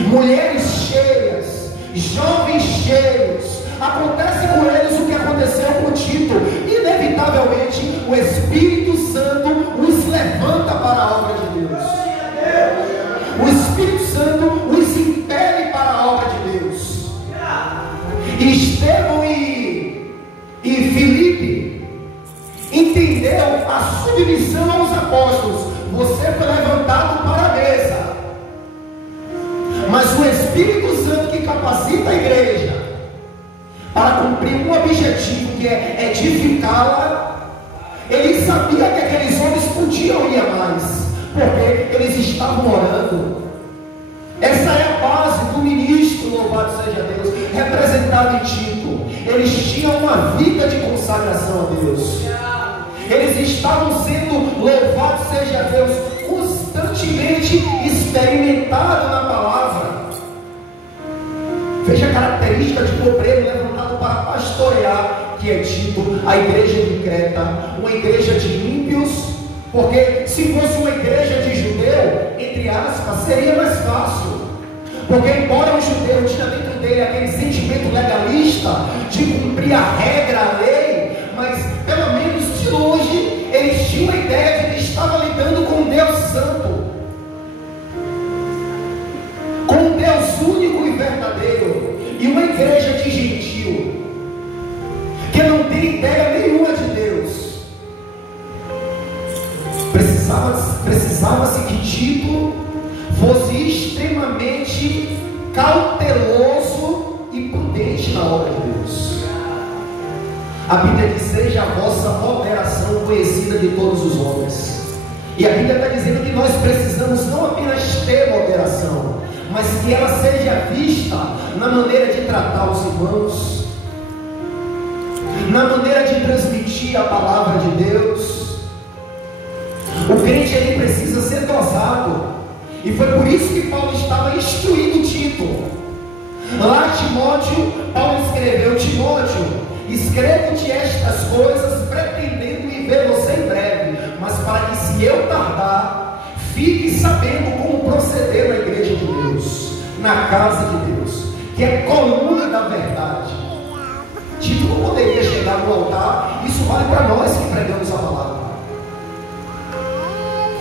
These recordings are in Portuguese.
mulheres cheias, jovens cheios. Acontece com eles o que aconteceu com Tito. Inevitavelmente o Espírito Santo os levanta para a obra de Deus. O Espírito Santo os impele para a obra de Deus. E Estevão e Filipe entendeu a submissão aos apóstolos. Você foi levantado para a mesa, mas o Espírito Santo que capacita a igreja para cumprir um objetivo, que é edificá-la. Ele sabia que aqueles homens podiam ir a mais, porque eles estavam orando. Essa é a base do ministro, louvado seja Deus, representado em Tito. Eles tinham uma vida de consagração a Deus. Eles estavam sendo, louvado seja Deus, constantemente experimentados na palavra. Veja a característica de um obreiro levantado para pastorear, que é Tito, a igreja de Creta, uma igreja de ímpios. Porque se fosse uma igreja de judeu, entre aspas, seria mais fácil. Porque embora o judeu tinha dentro dele aquele sentimento legalista de cumprir a regra, a lei, mas pelo menos de longe eles tinham a ideia de que estava lidando com um Deus santo, com um Deus único e verdadeiro. E uma igreja de gentil que não tem ideia nenhuma de Deus, precisava-se que Tito fosse extremamente cauteloso e prudente na obra de Deus. A Bíblia diz: seja a vossa moderação conhecida de todos os homens. E a Bíblia está dizendo que nós precisamos não apenas ter moderação, mas que ela seja vista na maneira de tratar os irmãos, na maneira de transmitir a palavra de Deus. O crente, ele precisa ser dosado. E foi por isso que Paulo estava instruindo Tito. Lá Timóteo, Paulo escreveu: Timóteo, escrevo-te estas coisas pretendendo ir ver você em breve, mas para que, se eu tardar, fique sabendo como proceder na igreja de Deus, na casa de Deus, que é coluna da verdade. Tito não poderia chegar no altar. Isso vale para nós que pregamos a palavra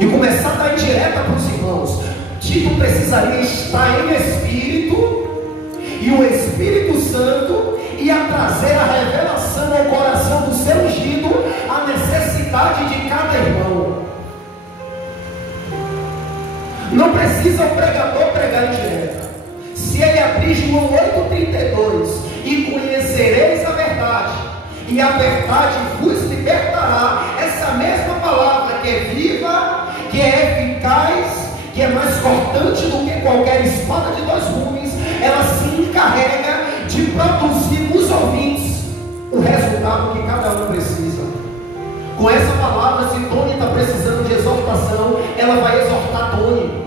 e começar a dar indireta para os irmãos. Tito precisaria estar em espírito, e o Espírito Santo ia trazer a revelação ao coração do seu ungido, a necessidade de cada irmão. Não precisa o pregador pregar indireta. Se ele abrir João 8,32, e conhecereis a verdade, e a verdade vos libertará, essa mesma palavra que é viva, que é eficaz, que é mais cortante do que qualquer espada de dois gumes, ela se encarrega de produzir nos ouvintes o resultado que cada um precisa. Com essa palavra, se Tony está precisando de exortação, ela vai exortar Tony.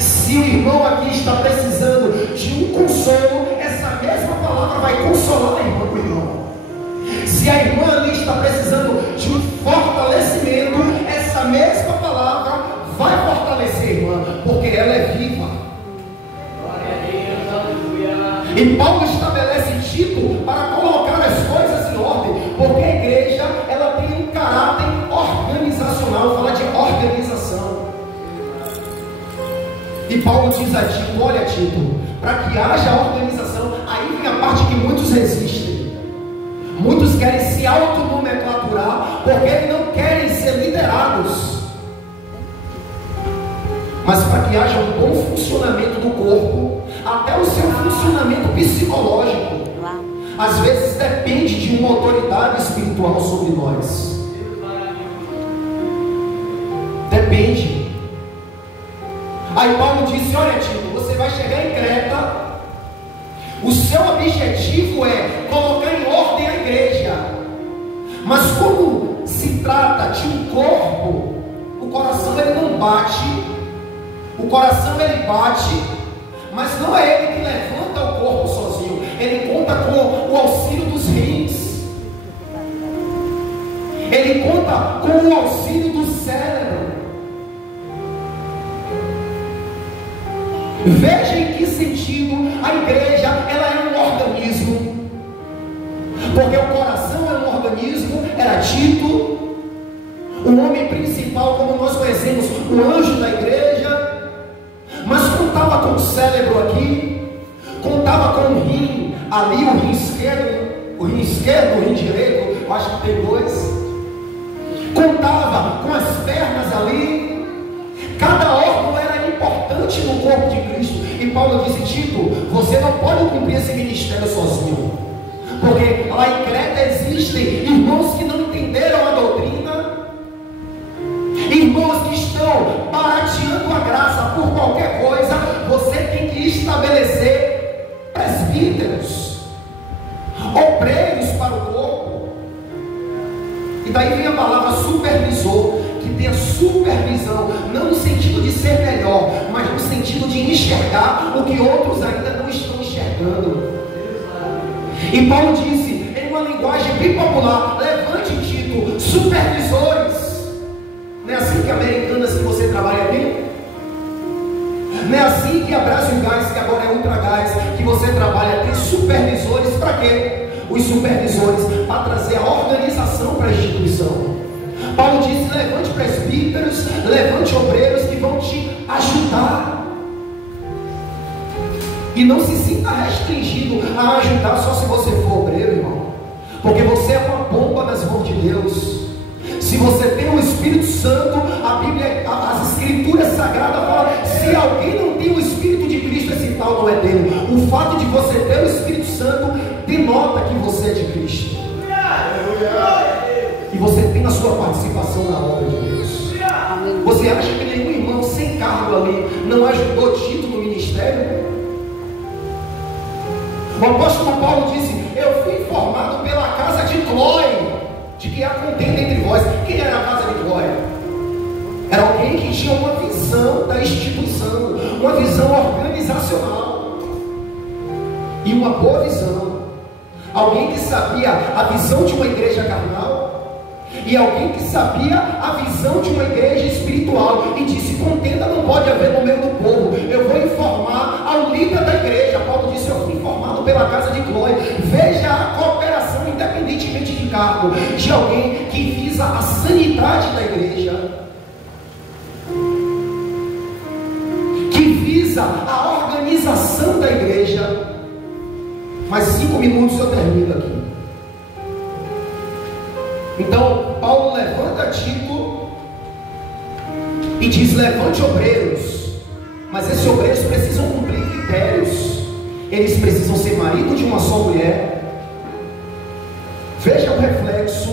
Se o irmão aqui está precisando de um consolo, essa mesma palavra vai consolar a irmã do irmão. Se a irmã ali está precisando de um fortalecimento, essa mesma palavra vai fortalecer a irmã, porque ela é viva. Glória a Deus, aleluia. E Paulo estabelece Tito para colocar as coisas em ordem, porque a igreja, ela tem um caráter organizacional, fala de organização. E Paulo diz a Tito: olha, Tito, para que haja organização, aí vem a parte que muitos resistem. Muitos querem se autonomenclaturar porque não querem ser liderados. Mas para que haja um bom funcionamento do corpo, até o seu funcionamento psicológico, às vezes depende de uma autoridade espiritual sobre nós. Depende. Aí Paulo disse: olha, Tito, você vai chegar em Creta. O seu objetivo é colocar em ordem a igreja. Mas como se trata de um corpo, o coração ele não bate. O coração ele bate, mas não é ele que levanta o corpo sozinho. Ele conta com o auxílio dos rins. Ele conta com o auxílio do cérebro. Veja em que sentido a igreja ela é um organismo. Porque o coração é um organismo, era Tito, o homem principal, como nós conhecemos, o anjo da igreja, mas contava com o cérebro aqui, contava com o rim, ali o rim esquerdo, o rim direito, eu acho que tem dois, contava com as pernas ali, cada órgão era importante no corpo de Cristo, e Paulo disse: Tito, você não pode cumprir esse ministério sozinho, porque lá em Creta existem irmãos que não entenderam a doutrina, irmãos que estão barateando a graça por qualquer coisa. Você tem que estabelecer presbíteros, obreiros para o corpo. E daí vem a palavra supervisor, que tem a supervisão, não no sentido de ser melhor, mas no sentido de enxergar o que outros ainda não estão enxergando. E Paulo disse, em uma linguagem bem popular: levante, Tito, supervisores. Não é assim que a Americanas que você trabalha aqui? Não é assim que a Brasil Gás, que agora é Ultra Gás, que você trabalha, tem supervisores para quê? Os supervisores para trazer a organização para a instituição. Paulo disse: levante presbíteros, levante obreiros que vão te ajudar. E não se sinta restringido a ajudar só se você for obreiro, irmão, porque você é uma bomba nas mãos de Deus. Se você tem o Espírito Santo, a Bíblia, as Escrituras Sagradas falam: se alguém não tem o Espírito de Cristo, esse tal não é dele. O fato de você ter o Espírito Santo denota que você é de Cristo, e você tem a sua participação na obra de Deus. Você acha que nenhum irmão sem cargo ali não ajudou Tito no ministério? O apóstolo Paulo disse: eu fui informado pela casa de Cloé de que há contenda entre vós. Quem era a casa de Cloé? Era alguém que tinha uma visão da instituição, uma visão organizacional e uma boa visão. Alguém que sabia a visão de uma igreja carnal e alguém que sabia a visão de uma igreja espiritual, e disse: contenda não pode haver no meio do povo, eu vou informar ao líder da igreja. Paulo disse: eu fui informado pela casa de Cloé. Veja a cooperação, independentemente de cargo, de alguém que visa a sanidade da igreja, que visa a organização da igreja. Mais 5 minutos eu termino aqui. Então Paulo levanta Tito e diz: levante obreiros, mas esses obreiros precisam cumprir critérios. Eles precisam ser marido de uma só mulher. Veja o reflexo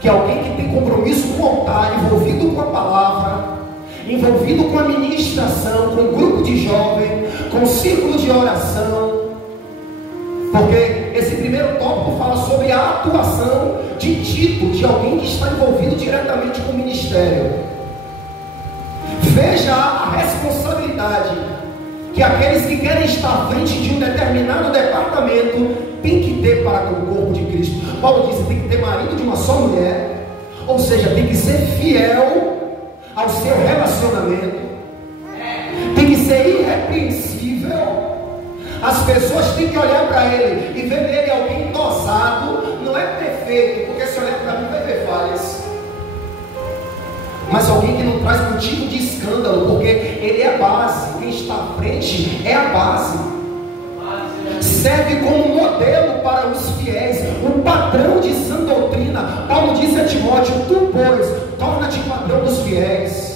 que alguém que tem compromisso com o altar, envolvido com a palavra, envolvido com a ministração, com o grupo de jovem, com o círculo de oração, porque esse primeiro tópico fala sobre a atuação de Tito, de alguém que está envolvido diretamente com o ministério. Veja a responsabilidade que aqueles que querem estar à frente de um determinado departamento têm que ter para com o corpo de Cristo. Paulo diz: tem que ter marido de uma só mulher, ou seja, tem que ser fiel ao seu relacionamento, tem que ser irrepreensível. As pessoas têm que olhar para ele e ver nele alguém dosado. Não é perfeito, porque se olhar para mim vai ver falhas, mas alguém que não traz motivo de escândalo, porque ele é a base. Quem está à frente é a base, serve como modelo para os fiéis, um padrão de sã doutrina. Paulo disse a Timóteo: tu, pois, torna-te padrão dos fiéis.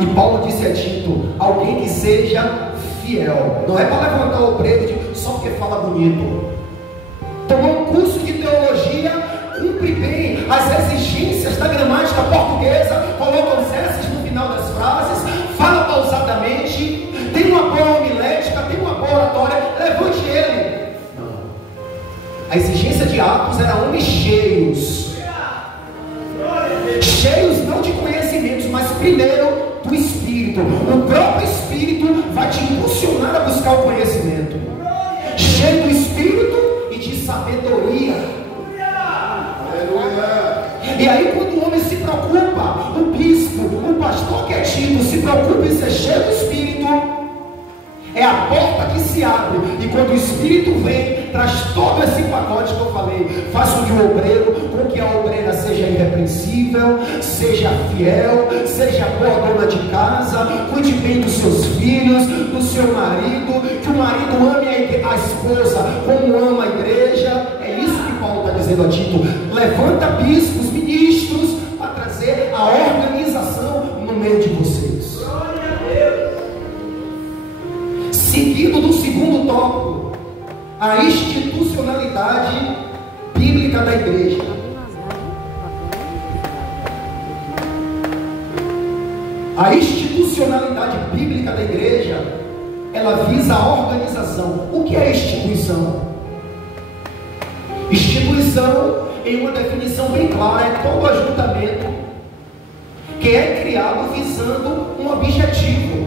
E Paulo disse a Tito: alguém que seja fiel. Não é para levantar o obreiro só porque fala bonito. Tomou um curso de teologia, cumpre bem as exigências da gramática portuguesa, coloca os S's no final das frases, fala pausadamente, tem uma boa homilética, tem uma boa oratória. Levante ele. Não. A exigência de Atos era homens cheios. Cheios não de conhecimentos, mas primeiro do Espírito. O próprio Espírito vai te impulsionar a buscar o conhecimento. Cheio do Espírito e de sabedoria. E aí, quando o homem se preocupa, o bispo, o pastor que é Tito, se preocupa em ser cheio do Espírito, é a porta que se abre. E quando o Espírito vem, traz todo esse pacote que eu falei. Faz com que o obreiro, com que a obreira seja irrepreensível, seja fiel, seja boa dona de casa, cuide bem dos seus filhos, do seu marido, que o marido ame a esposa como ama a igreja. É isso que Paulo está dizendo a Tito. Levanta bispos, ministros, para trazer a organização no meio de vocês. Glória a Deus. Seguido do segundo tópico, a institucionalidade bíblica da igreja. A institucionalidade bíblica da igreja, ela visa a organização. O que é instituição? Instituição, em uma definição bem clara, é todo ajuntamento que é criado visando um objetivo.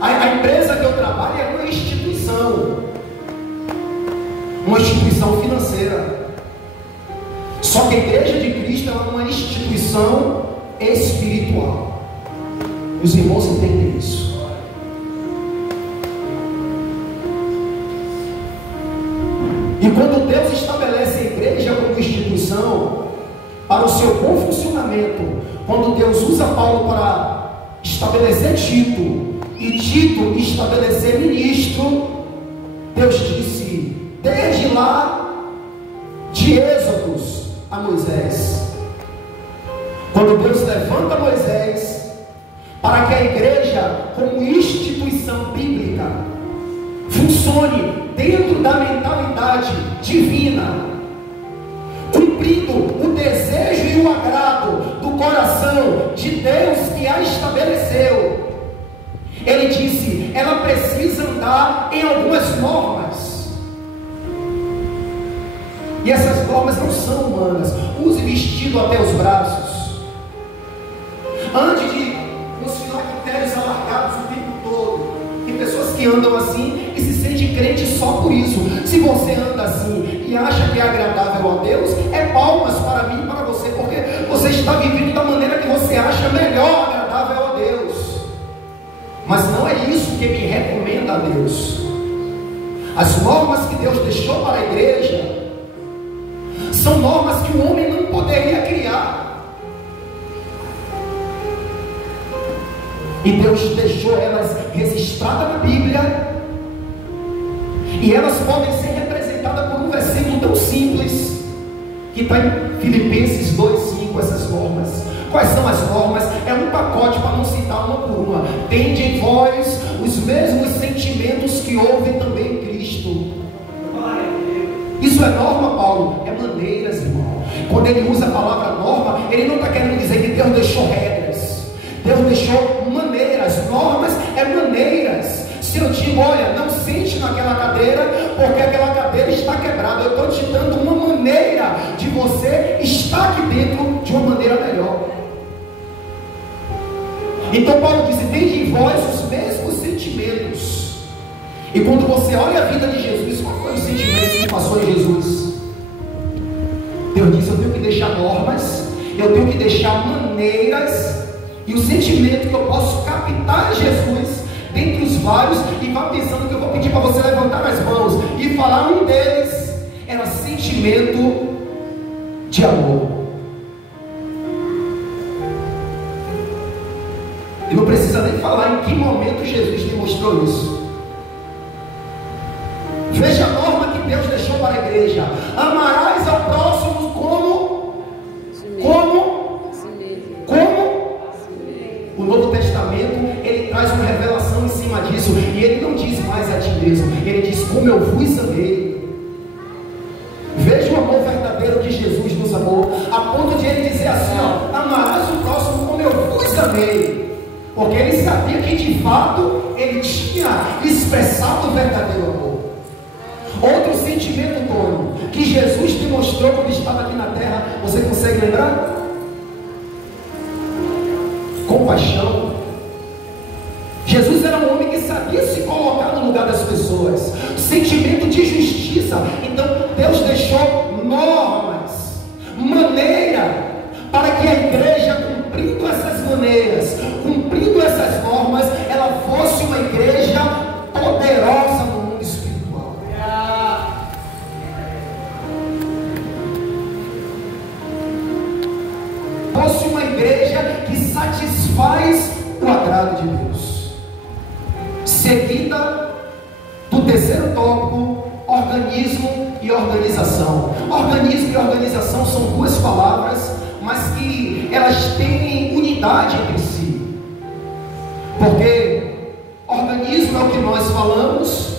A empresa que eu trabalho é uma instituição financeira. Só que a igreja de Cristo é uma instituição espiritual. Os irmãos entendem isso. E quando Deus estabelece a igreja como instituição para o seu bom funcionamento, quando Deus usa Paulo para estabelecer Tito e Tito estabelecer ministro, Deus disse, desde lá de Êxodos a Moisés, quando Deus levanta Moisés para que a igreja, como instituição bíblica, funcione dentro da mentalidade divina, cumprindo o desejo e o agrado do coração de Deus que a estabeleceu. Ele disse, ela precisa andar em algumas normas. E essas normas não são humanas. Use vestido até os braços. Ande com os filactérios alargados o tempo todo. Tem pessoas que andam assim e se sentem crentes só por isso. Se você anda assim e acha que é agradável a Deus, é palmas para mim e para você, porque você está vivendo da maneira que você acha melhor agradável a Deus. Mas não é isso que me recomenda a Deus. As normas que Deus deixou para a igreja são normas que o homem não poderia criar. E Deus deixou elas registradas na Bíblia. E elas podem ser representadas por um versículo tão simples que está em Filipenses 2,5, essas normas. Quais são as normas? É um pacote para não citar uma por uma. Tende em vós os mesmos sentimentos que houve também em Cristo. Isso é norma, Paulo? É maneiras, irmão. Quando ele usa a palavra norma, ele não está querendo dizer que Deus deixou regras. Deus deixou maneiras. Normas é maneiras. Se eu digo, olha, não sente naquela cadeira, porque aquela cadeira está quebrada, eu estou te dando uma maneira de você estar aqui dentro de uma maneira melhor. Então Paulo disse, tende em vós os mesmos sentimentos. E quando você olha a vida de Jesus, qual foi os sentimentos que passou em Jesus? Deus disse, eu tenho que deixar normas, eu tenho que deixar maneiras, e o sentimento que eu posso captar em Jesus, dentre os vários, e vai pensando que eu vou pedir para você levantar as mãos e falar, um deles era sentimento de amor. E não precisa nem falar em que momento Jesus demonstrou isso. Veja a norma que Deus deixou para a igreja: amarás ao próximo como? O Novo Testamento, ele traz uma revelação em cima disso, e ele não diz mais a ti mesmo, ele diz como eu vos amei. Veja o amor verdadeiro que Jesus nos amou, a ponto de ele dizer assim, ó, amarás o próximo como eu vos amei, porque ele sabia que de fato ele tinha expressado o verdadeiro amor. Outro sentimento, Tony, que Jesus demonstrou quando estava aqui na terra, você consegue lembrar? Compaixão. Jesus era um homem que sabia se colocar no lugar das pessoas. Sentimento de justiça. Então Deus deixou normas, maneira, para fosse uma igreja que satisfaz o agrado de Deus. Seguida do terceiro tópico, organismo e organização. Organismo e organização são duas palavras, mas que elas têm unidade entre si. Porque organismo é o que nós falamos,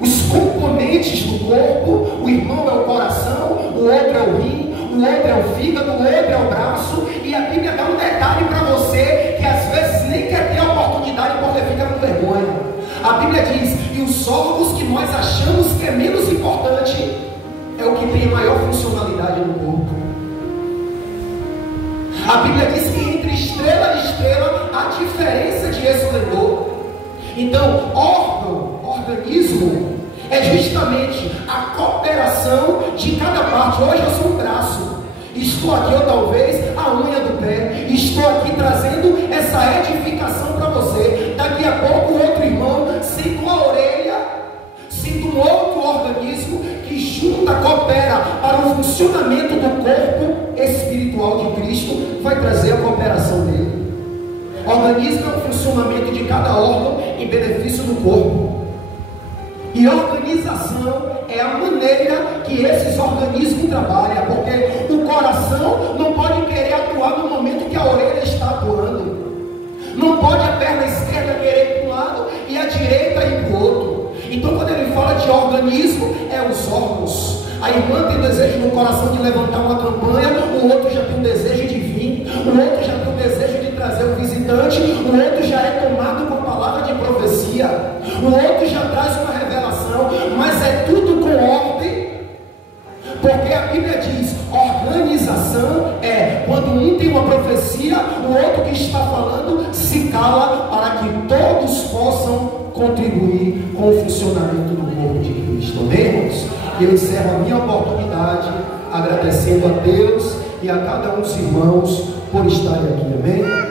os componentes do corpo. O irmão é o coração, o outro é o rim, o outro é o fígado, o outro é o braço. E a Bíblia dá um detalhe para você que às vezes nem quer ter a oportunidade porque fica com vergonha. A Bíblia diz: e os órgãos que nós achamos que é menos importante é o que tem maior funcionalidade no corpo. A Bíblia diz que entre estrela e estrela há diferença de esplendor. Então, organismo é justamente a cooperação de cada parte. Hoje eu sou um braço, estou aqui, ou talvez a unha do pé, estou aqui trazendo essa edificação para você. Daqui a pouco outro irmão sente uma orelha, sente um outro organismo que junta, coopera para o funcionamento do corpo espiritual de Cristo, vai trazer a cooperação dele. Organismo é o funcionamento de cada órgão em benefício do corpo. E organização é a maneira que esses organismos trabalham, porque o coração não pode querer atuar no momento que a orelha está atuando. Não pode a perna esquerda querer ir para um lado e a direita ir para o outro. Então, quando ele fala de organismo, é os órgãos. A irmã tem desejo no coração de levantar uma campanha, o outro já tem um desejo de vir, o outro já tem um desejo de trazer um visitante, o outro já é tomado com palavra de profecia, o outro já traz uma revelação, mas é tudo com ordem, porque a Bíblia diz: organização é quando um tem uma profecia, o outro que está falando se cala, para que todos possam contribuir com o funcionamento do corpo de Cristo. Amém, irmãos? E eu encerro a minha oportunidade agradecendo a Deus e a cada um dos irmãos por estarem aqui. Amém?